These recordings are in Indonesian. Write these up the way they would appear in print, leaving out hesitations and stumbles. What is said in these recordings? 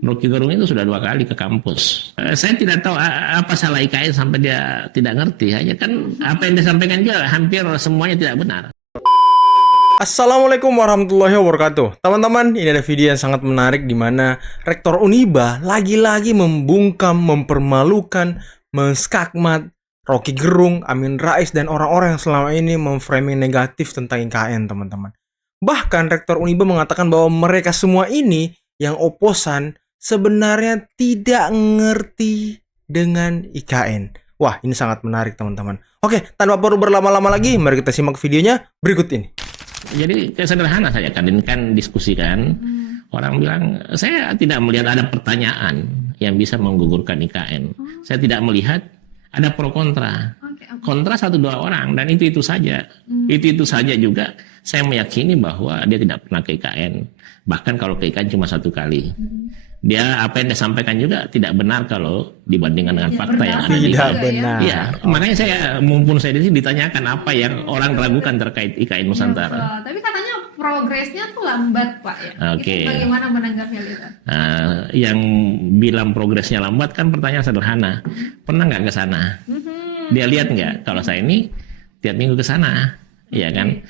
Rocky Gerung itu sudah 2 kali ke kampus. Saya tidak tahu apa salah IKN sampai dia tidak ngerti. Hanya kan apa yang disampaikan juga hampir semuanya tidak benar. Assalamualaikum warahmatullahi wabarakatuh. Teman-teman, ini ada video yang sangat menarik di mana Rektor Uniba lagi-lagi membungkam, mempermalukan, menskakmat Rocky Gerung, Amin Rais, dan orang-orang yang selama ini memframing negatif tentang IKN, teman-teman. Bahkan Rektor Uniba mengatakan bahwa mereka semua ini yang oposan sebenarnya tidak ngerti dengan IKN. Wah, ini sangat menarik, teman-teman. Oke, tanpa perlu berlama-lama lagi, mari kita simak videonya berikut ini. Jadi sederhana saja kan diskusikan. Orang bilang, saya tidak melihat ada pertanyaan yang bisa menggugurkan IKN. Saya tidak melihat ada pro kontra. Kontra 1-2 orang dan itu saja. Itu saja juga saya meyakini bahwa dia tidak pernah ke IKN. Bahkan kalau ke IKN cuma 1 kali. Dia apa yang dia sampaikan juga tidak benar kalau dibandingkan dengan fakta yang ada. Tidak benar. Iya, makanya saya mumpun saya di sini ditanyakan apa yang orang ragukan terkait IKN Nusantara. Tapi katanya progresnya tuh lambat, Pak ya. Oke. Itu bagaimana menanggapi hal itu? Yang bilang progresnya lambat kan pertanyaan sederhana. Pernah nggak ke sana? Dia lihat nggak? Kalau saya ini tiap minggu ke sana, iya kan?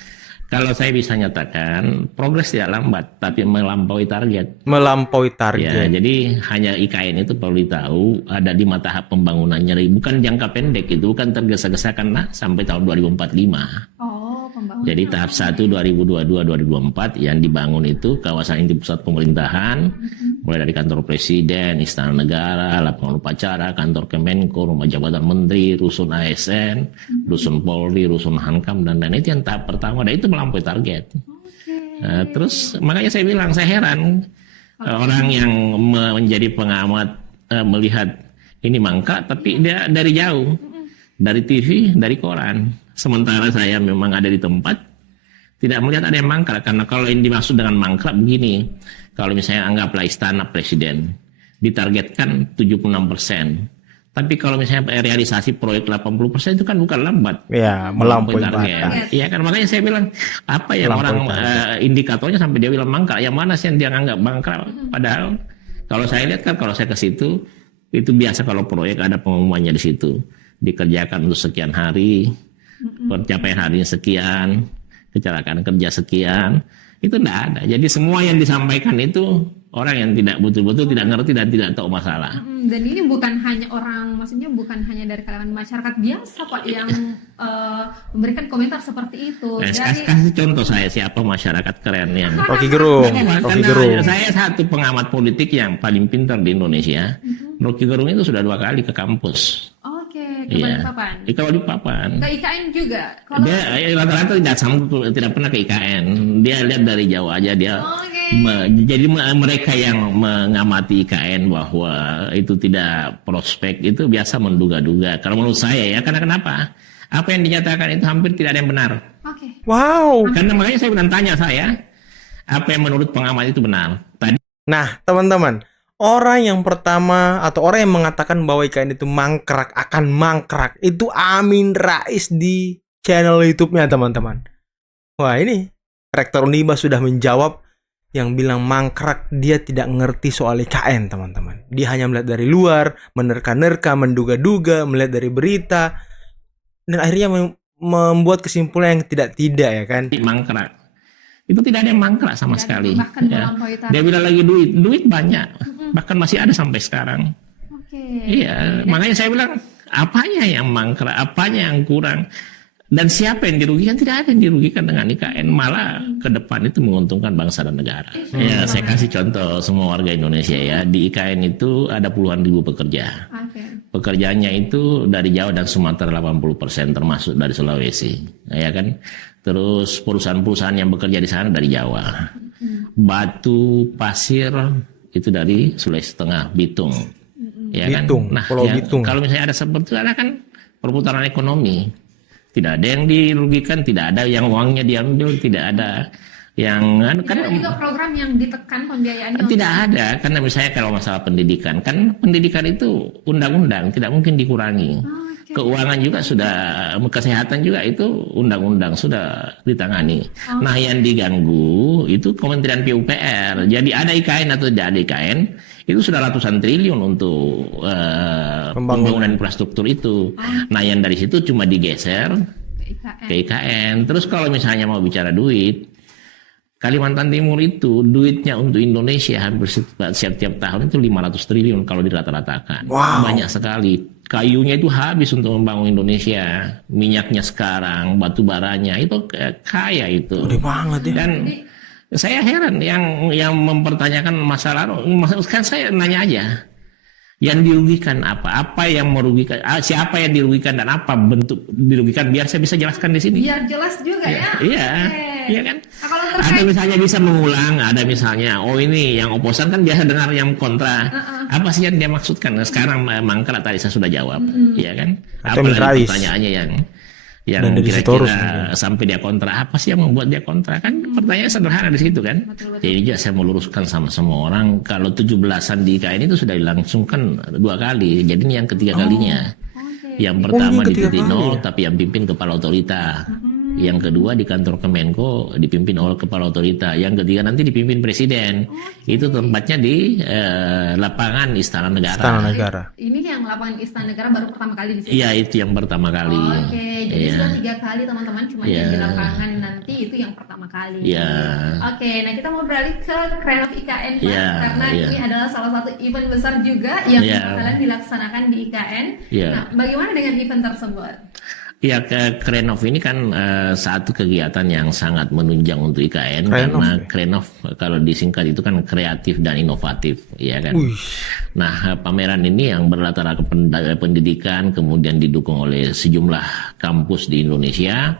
Kalau saya bisa nyatakan progres tidak lambat, tapi melampaui target. Melampaui target. Ya, jadi hanya IKN itu perlu ditahu ada 5 tahap pembangunannya, bukan jangka pendek itu, bukan tergesa-gesa karena sampai tahun 2045. Oh, pembangunan. Jadi tahap 1 2022-2024 yang dibangun itu kawasan inti pusat pemerintahan, mulai dari kantor presiden, istana negara, lapangan upacara, kantor Kemenko, rumah jabatan menteri, rusun ASN, rusun Polri, rusun Hankam, dan lain-lain. Itu yang tahap pertama, dan itu melampaui target. Terus makanya saya bilang saya heran orang yang menjadi pengamat melihat ini mangkrak, tapi dia dari jauh, dari TV, dari koran. Sementara saya memang ada di tempat, tidak melihat ada yang mangkrak. Karena kalau yang dimaksud dengan mangkrak begini, kalau misalnya anggaplah istana presiden ditargetkan 76%. Tapi kalau misalnya realisasi proyek 80% itu kan bukan lambat. Ya, melampaui target. Iya kan, makanya saya bilang apa yang orang indikatornya sampai dia bilang mangkrak, yang mana sih yang dia anggap mangkrak? Padahal kalau saya lihat kan, kalau saya ke situ itu biasa kalau proyek ada pengumumannya di situ, dikerjakan untuk sekian hari, pencapaian harinya sekian, kecelakaan kerja sekian, itu tidak ada. Jadi semua yang disampaikan itu orang yang tidak betul-betul tidak ngerti dan tidak tahu masalah. Dan ini bukan hanya orang, maksudnya bukan hanya dari kalangan masyarakat biasa, Pak, yang memberikan komentar seperti itu. Kasih contoh saya siapa masyarakat keren yang Rocky Gerung. Rocky Gerung. Saya satu pengamat politik yang paling pintar di Indonesia. Rocky Gerung itu sudah 2 kali ke kampus. Ke Balikpapan. Ke Balikpapan. Ke IKN juga. Dia rata-rata tidak pernah ke IKN. Dia lihat dari jauh aja dia. Jadi mereka yang mengamati IKN bahwa itu tidak prospek itu biasa menduga-duga. Kalau menurut saya ya, karena kenapa? Apa yang dinyatakan itu hampir tidak ada yang benar. Wow. Karena makanya saya bilang tanya saya, apa yang menurut pengamat itu benar? Nah, teman-teman, orang yang pertama atau orang yang mengatakan bahwa IKN itu akan mangkrak itu Amin Rais di channel YouTube-nya, teman-teman. Wah, ini Rektor Uniba sudah menjawab. Yang bilang mangkrak dia tidak ngerti soal IKN, teman-teman. Dia hanya melihat dari luar, menerka-nerka, menduga-duga, melihat dari berita, dan akhirnya membuat kesimpulan yang tidak ya kan? Mangkrak itu tidak ada yang mangkrak sama sekali. Ya. Dia bilang lagi duit banyak, bahkan masih ada sampai sekarang. Iya, makanya saya bilang apanya yang mangkrak, apanya yang kurang. Dan siapa yang dirugikan? Tidak ada yang dirugikan dengan IKN. Malah ke depan itu menguntungkan bangsa dan negara. Ya, saya kasih contoh semua warga Indonesia ya. Di IKN itu ada puluhan ribu pekerja. Pekerjaannya itu dari Jawa dan Sumatera 80%, termasuk dari Sulawesi. Ya kan? Terus perusahaan-perusahaan yang bekerja di sana dari Jawa. Batu, pasir itu dari Sulawesi Tengah, Bitung. Ya Bitung, kan? Nah, Pulau Bitung. Kalau misalnya ada seperti itu, ada kan perputaran ekonomi. Tidak ada yang dirugikan, tidak ada yang uangnya diambil, tidak ada yang kan ada juga program yang ditekan pembiayaannya. Tidak ada, karena misalnya kalau masalah pendidikan, kan pendidikan itu undang-undang, tidak mungkin dikurangi. Keuangan juga sudah, kesehatan juga itu undang-undang sudah ditangani. Nah, yang diganggu itu Kementerian PUPR. Jadi ada IKN atau tidak ada IKN, itu sudah ratusan triliun untuk pembangunan infrastruktur itu. Nah, yang dari situ cuma digeser ke IKN. Terus kalau misalnya mau bicara duit, Kalimantan Timur itu duitnya untuk Indonesia hampir setiap tahun itu 500 triliun kalau dirata-ratakan. Wow. Banyak sekali. Kayunya itu habis untuk membangun Indonesia. Minyaknya sekarang, batu baranya itu kaya itu. Gede banget ya. Dan saya heran yang mempertanyakan masalah, kan saya nanya aja. Yang dirugikan apa? Apa yang merugikan? Siapa yang dirugikan dan apa bentuk dirugikan? Biar saya bisa jelaskan di sini. Biar jelas juga ya. Iya, Oke. iya kan? Nah, kalau Ada terkait misalnya bisa mengulang, ada misalnya, oh ini yang oposan kan biasa dengar yang kontra. Apa sih yang dia maksudkan? Nah, sekarang mangkrak tadi saya sudah jawab, iya kan? Atau Apalagi Rais. pertanyaannya yang Dan dari Sitorus kira-kira mungkin. sampai dia kontra, apa sih yang membuat dia kontra? Kan pertanyaan sederhana di situ kan. Betul. Jadi juga saya meluruskan sama semua orang, kalau 17-an di IKN itu sudah dilangsungkan 2 kali, jadi ini yang ketiga kalinya. Oke. Yang pertama ini di ketiga titik kali nol, ya? tapi yang pimpin kepala otorita. Yang kedua di kantor Kemenko dipimpin oleh kepala otorita. Yang ketiga nanti dipimpin presiden. Itu tempatnya di lapangan Istana Negara. Istana Negara. Ini yang lapangan Istana Negara baru pertama kali di sini. Iya, itu yang pertama kali. Oke, jadi Iya. sudah 3 kali teman-teman, cuma Iya. yang di lapangan nanti itu yang pertama kali. Iya. Oke, nah kita mau beralih ke Kren of IKN Pak, Iya, karena iya. ini adalah salah satu event besar juga yang Iya. bakalan dilaksanakan di IKN. Iya. Nah, bagaimana dengan event tersebut? Ya, Krenov ini kan satu kegiatan yang sangat menunjang untuk IKN Krenov, karena ya? Krenov kalau disingkat itu kan kreatif dan inovatif, ya kan. Wih. Nah, pameran ini yang berlatar belakang pendidikan kemudian didukung oleh sejumlah kampus di Indonesia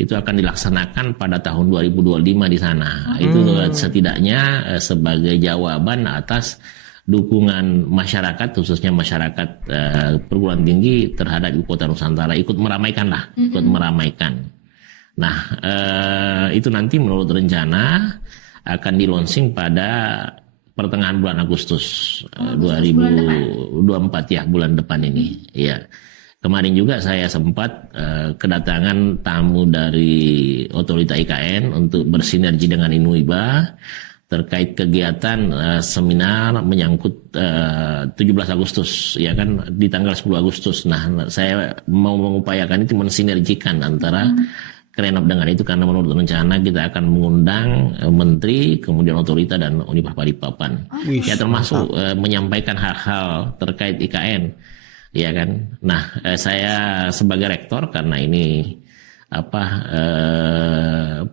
itu akan dilaksanakan pada tahun 2025 di sana. Itu setidaknya sebagai jawaban atas dukungan masyarakat, khususnya masyarakat perguruan tinggi terhadap Ibu Kota Nusantara, ikut meramaikan lah, ikut meramaikan. Nah, itu nanti menurut rencana akan di-launching pada pertengahan bulan Agustus 2024 ya, bulan depan ini. Ya. Kemarin juga saya sempat kedatangan tamu dari otorita IKN untuk bersinergi dengan Inuiba terkait kegiatan seminar menyangkut 17 Agustus ya kan, di tanggal 10 Agustus. Nah, saya mau mengupayakan itu mensinergikan antara Krenov dengan itu, karena menurut rencana kita akan mengundang menteri, kemudian otorita dan Universitas Balikpapan. Wih, Ya termasuk menyampaikan hal-hal terkait IKN. Ya kan. Nah, saya sebagai rektor, karena ini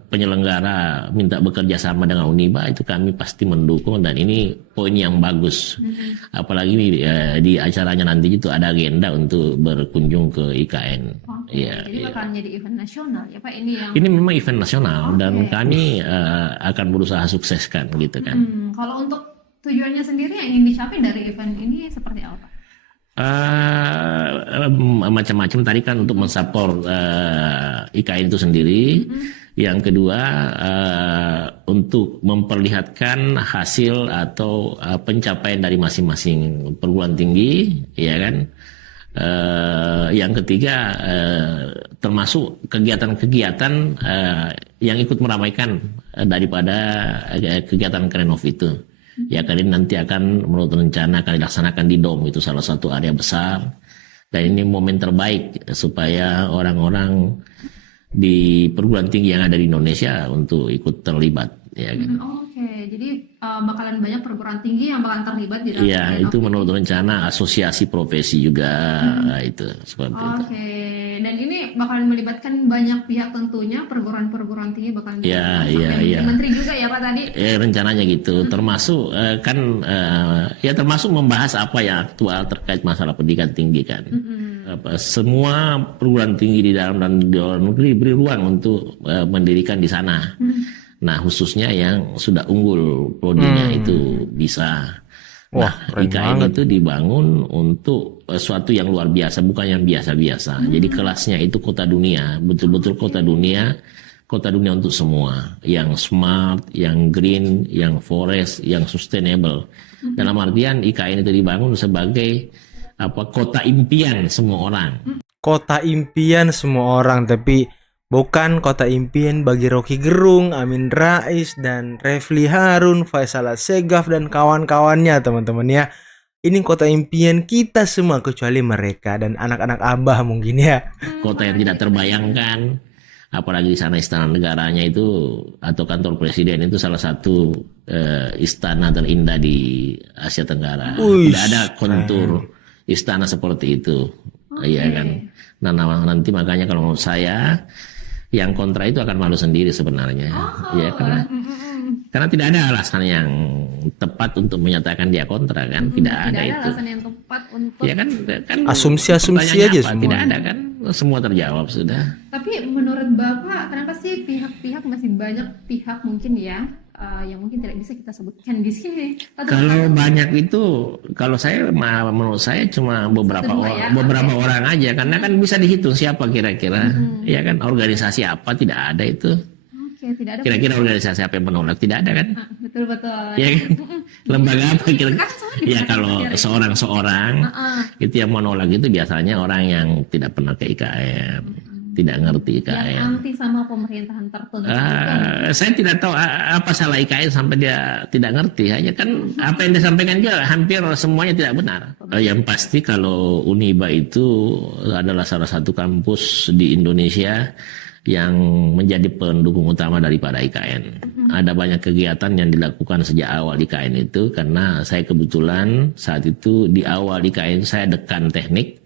penyelenggara minta bekerja sama dengan Uniba, itu kami pasti mendukung, dan ini poin yang bagus. Apalagi di acaranya nanti itu ada agenda untuk berkunjung ke IKN. Oke, Ya, jadi ya. bakalan jadi event nasional ya Pak, ini yang Ini memang event nasional dan Oke. kami akan berusaha sukseskan gitu kan. Kalau untuk tujuannya sendiri yang ingin dicapai dari event ini seperti apa Pak? Macam-macam tadi kan untuk mensupport IKN itu sendiri. Yang kedua untuk memperlihatkan hasil atau pencapaian dari masing-masing perguruan tinggi, ya kan. Yang ketiga termasuk kegiatan-kegiatan yang ikut meramaikan daripada kegiatan Krenov itu. Ya, kali ini nanti akan menurut rencana akan dilaksanakan di Dom, itu salah satu area besar, dan ini momen terbaik supaya orang-orang di perguruan tinggi yang ada di Indonesia untuk ikut terlibat, ya kan. Oke, jadi bakalan banyak perguruan tinggi yang bakalan terlibat di dalam Iya, Kren itu of menurut rencana asosiasi profesi juga itu seperti itu. Oke, dan ini bakalan melibatkan banyak pihak tentunya, perguruan-perguruan tinggi bakalan Ya, sampai iya, iya. menteri juga ya Pak tadi. Rencananya gitu, termasuk termasuk membahas apa yang aktual terkait masalah pendidikan tinggi kan. Semua perguruan tinggi di dalam dan di luar negeri beri ruang untuk mendirikan di sana. Nah, khususnya yang sudah unggul prodinya itu bisa. Wah, Nah, keren IKN banget. itu dibangun untuk suatu yang luar biasa, bukan yang biasa-biasa. Jadi kelasnya itu kota dunia, betul-betul kota dunia untuk semua, yang smart, yang green, yang forest, yang sustainable. Dalam artian IKN itu dibangun sebagai kota impian semua orang. Kota impian semua orang, tapi Bukan kota impian bagi Rocky Gerung, Amin Rais, dan Refli Harun, Faisal Assegaf, dan kawan-kawannya teman-teman ya. Ini kota impian kita semua kecuali mereka dan anak-anak abah mungkin ya. Kota yang tidak terbayangkan, apalagi di sana istana negaranya itu atau kantor presiden itu salah satu istana terindah di Asia Tenggara. Uish, Tidak ada kontur istana seperti itu. Iya kan. Nah, nanti makanya kalau menurut saya yang kontra itu akan malu sendiri sebenarnya. Ya karena tidak ada alasan yang tepat untuk menyatakan dia kontra kan. Tidak ada Tidak ada itu. alasan yang tepat untuk. Ya kan Asumsi-asumsi pertanyaannya aja apa? semua. Tidak ada kan. Semua terjawab sudah. Tapi menurut Bapak, kenapa sih pihak-pihak masih banyak pihak mungkin ya yang mungkin tidak bisa kita sebutkan di sini? Kalau banyak itu, kalau saya menurut saya cuma beberapa Satu dua orang, ya, beberapa orang aja, karena kan bisa dihitung siapa kira-kira, ya kan organisasi apa tidak ada itu, Oke, tidak ada. kira-kira organisasi apa yang menolak tidak ada kan, Betul-betul. ya kan, lembaga apa kira-kira, Kan semua ya diberikan kalau materi. seorang itu yang menolak itu biasanya orang yang tidak pernah ke IKN, tidak ngerti Yang IKN. anti sama pemerintahan tertentu. Kan? Saya tidak tahu apa salah IKN sampai dia tidak ngerti. Hanya kan apa yang disampaikan dia hampir semuanya tidak benar. Yang pasti kalau Uniba itu adalah salah satu kampus di Indonesia yang menjadi pendukung utama daripada IKN. Ada banyak kegiatan yang dilakukan sejak awal IKN itu karena saya kebetulan saat itu di awal IKN saya dekan teknik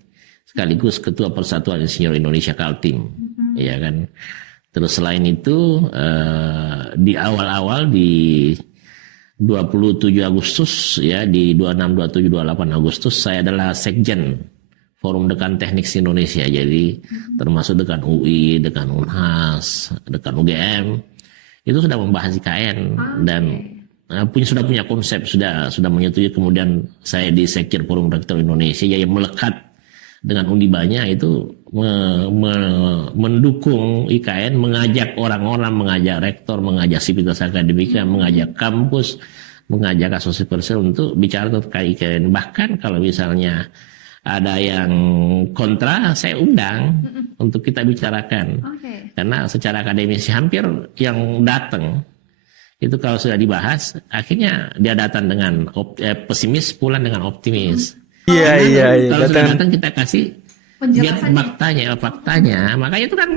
sekaligus Ketua Persatuan Insinyur Indonesia Kaltim, ya kan. Terus selain itu di awal-awal di 27 Agustus ya di 26, 27, 28 Agustus saya adalah Sekjen Forum Dekan Teknik Indonesia. Jadi termasuk dekan UI, dekan Unhas, dekan UGM itu sudah membahas IKN dan sudah punya konsep, sudah menyetujui. Kemudian saya di Sekjen Forum Rektor Indonesia yang melekat dengan Unibanya itu mendukung IKN, mengajak orang-orang, mengajak rektor, mengajak sivitas akademika, mengajak kampus, mengajak asosiasi persen untuk bicara terkait IKN. Bahkan kalau misalnya ada yang kontra, saya undang untuk kita bicarakan. Karena secara akademis hampir yang datang itu kalau sudah dibahas, akhirnya dia datang dengan pesimis, pulang dengan optimis. Iya. Kalau sudah datang kita kasih lihat Penjelasannya. faktanya. Makanya itu kan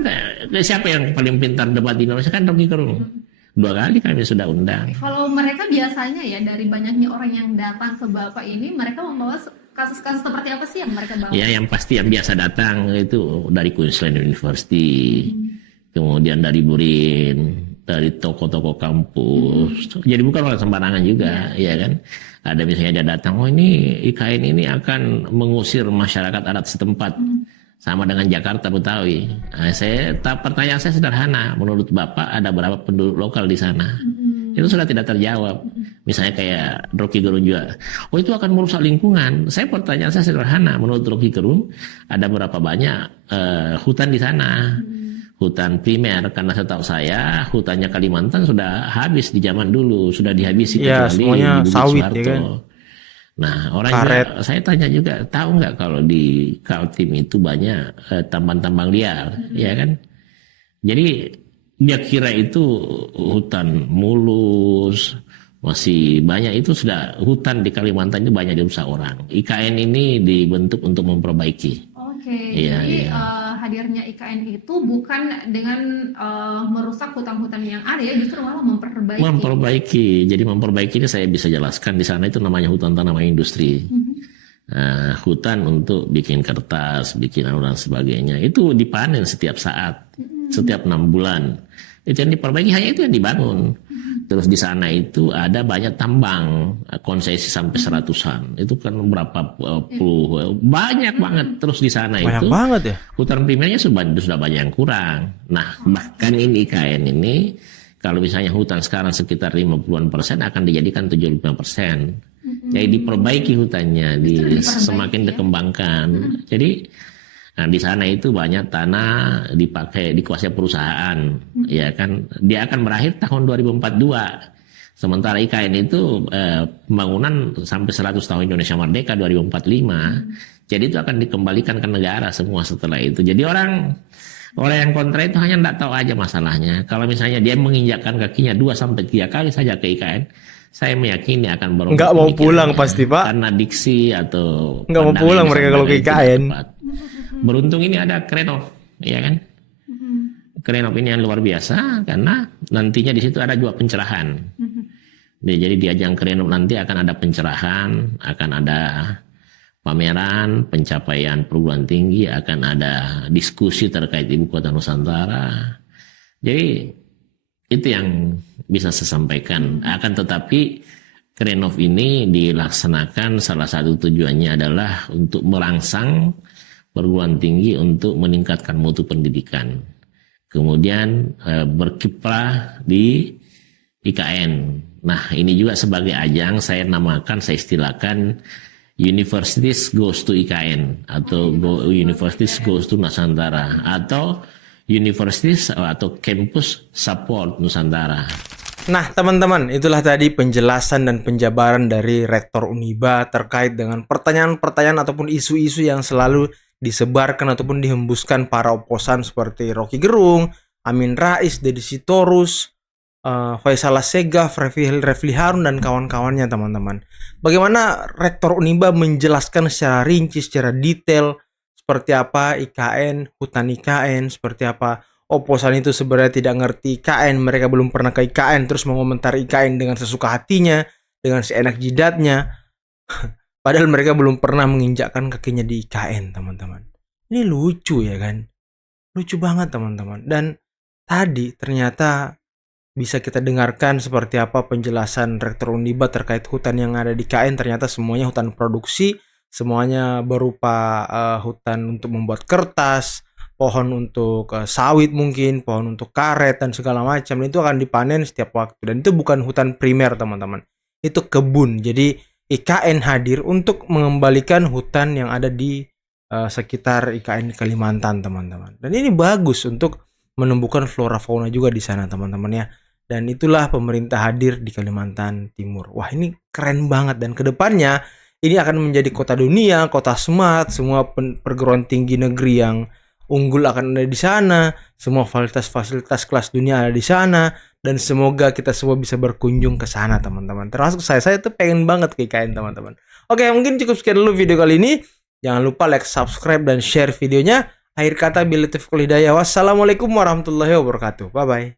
siapa yang paling pintar debat di Indonesia kan Rocky Gerung. 2 kali kami sudah undang. Kalau mereka biasanya ya dari banyaknya orang yang datang ke Bapak ini, mereka membawa kasus-kasus seperti apa sih yang mereka bawa? Ya yang pasti yang biasa datang itu dari Queensland University, kemudian dari BURIN, dari tokoh-tokoh kampus. Jadi bukan orang sembarangan juga, ya kan. Ada misalnya dia datang, oh ini IKN ini akan mengusir masyarakat adat setempat. Sama dengan Jakarta, Betawi. Pertanyaan saya sederhana, menurut Bapak ada berapa penduduk lokal di sana? Itu sudah tidak terjawab. Misalnya kayak Rocky Gerung juga, oh itu akan merusak lingkungan. Pertanyaan saya sederhana, menurut Rocky Gerung ada berapa banyak hutan di sana? Hutan primer, karena setahu saya hutannya Kalimantan sudah habis di zaman dulu, sudah dihabisi Ya, kecuali semuanya di Bukit sawit Soeharto. ya kan. Nah, orang Karet. juga, saya tanya juga, tahu nggak kalau di Kaltim itu banyak tambang-tambang liar, ya kan? Jadi dia kira itu hutan mulus, masih banyak, itu sudah hutan di Kalimantan itu banyak dirusak orang. IKN ini dibentuk untuk memperbaiki. Iya, Jadi iya. hadirnya IKN itu bukan dengan merusak hutan-hutan yang ada ya, justru malah memperbaiki. Jadi memperbaiki ini saya bisa jelaskan di sana itu namanya hutan tanaman industri. Hutan untuk bikin kertas, bikin dan sebagainya. Itu dipanen setiap saat, setiap 6 bulan. Itu yang diperbaiki, hanya itu yang dibangun. Terus di sana itu ada banyak tambang, konsesi sampai 100-an. Itu kan berapa puluh, banyak banget. Terus di sana Banyak itu banget ya. hutan primernya sudah banyak yang kurang. Nah, bahkan ini IKN ini kalau misalnya hutan sekarang sekitar 50% akan dijadikan 75%. Jadi diperbaiki hutannya, semakin dikembangkan. Jadi di sana itu banyak tanah dikuasai perusahaan, ya kan. Dia akan berakhir tahun 2042. Sementara IKN itu pembangunan sampai 100 tahun Indonesia Merdeka 2045. Jadi itu akan dikembalikan ke negara semua setelah itu. Jadi orang Orang yang kontra itu hanya tidak tahu aja masalahnya. Kalau misalnya dia menginjakkan kakinya 2 sampai 3 kali saja ke IKN, saya meyakini akan berubah Nggak mau pulang pemikirannya. pasti, Pak. Karena diksi atau Nggak mau pandangan pulang yang mereka kalau ke disampaikan tidak IKN. tepat. Beruntung ini ada Krenov, ya kan? Krenov ini yang luar biasa karena nantinya di situ ada juga pencerahan. Jadi di ajang Krenov nanti akan ada pencerahan, akan ada pameran pencapaian perguruan tinggi, akan ada diskusi terkait ibu kota Nusantara. Jadi itu yang bisa saya sampaikan. Akan tetapi Krenov ini dilaksanakan salah satu tujuannya adalah untuk merangsang perguruan tinggi untuk meningkatkan mutu pendidikan. Kemudian berkiprah di IKN. Nah, ini juga sebagai ajang saya namakan, saya istilahkan Universities Goes to IKN atau Universities Goes to Nusantara atau Universities atau Campus Support Nusantara. Nah, teman-teman, itulah tadi penjelasan dan penjabaran dari Rektor Uniba terkait dengan pertanyaan-pertanyaan ataupun isu-isu yang selalu disebarkan ataupun dihembuskan para oposan seperti Rocky Gerung, Amin Rais, Deddy Sitorus, Faisal Assegaf, Refli Harun, dan kawan-kawannya, teman-teman. Bagaimana Rektor Uniba menjelaskan secara rinci, secara detail, seperti apa IKN, hutan IKN, seperti apa oposan itu sebenarnya tidak ngerti IKN, mereka belum pernah ke IKN, terus mengomentari IKN dengan sesuka hatinya, dengan seenak jidatnya. Padahal mereka belum pernah menginjakkan kakinya di IKN, teman-teman. Ini lucu ya kan? Lucu banget, teman-teman. Dan tadi ternyata bisa kita dengarkan seperti apa penjelasan Rektor Uniba terkait hutan yang ada di IKN. Ternyata semuanya hutan produksi, semuanya berupa hutan untuk membuat kertas, pohon untuk sawit mungkin, pohon untuk karet dan segala macam. Itu akan dipanen setiap waktu. Dan itu bukan hutan primer, teman-teman. Itu kebun. Jadi IKN hadir untuk mengembalikan hutan yang ada di sekitar IKN Kalimantan, teman-teman. Dan ini bagus untuk menumbuhkan flora fauna juga di sana, teman-teman ya. Dan itulah pemerintah hadir di Kalimantan Timur. Wah, ini keren banget. Dan kedepannya ini akan menjadi kota dunia, kota smart. Semua perguruan tinggi negeri yang unggul akan ada di sana. Semua fasilitas-fasilitas kelas dunia ada di sana. Dan semoga kita semua bisa berkunjung ke sana, teman-teman. Termasuk saya tuh pengen banget ke IKN, teman-teman. Oke, mungkin cukup sekian dulu video kali ini. Jangan lupa like, subscribe, dan share videonya. Akhir kata, billahi taufiq wal hidayah. Wassalamualaikum warahmatullahi wabarakatuh. Bye-bye.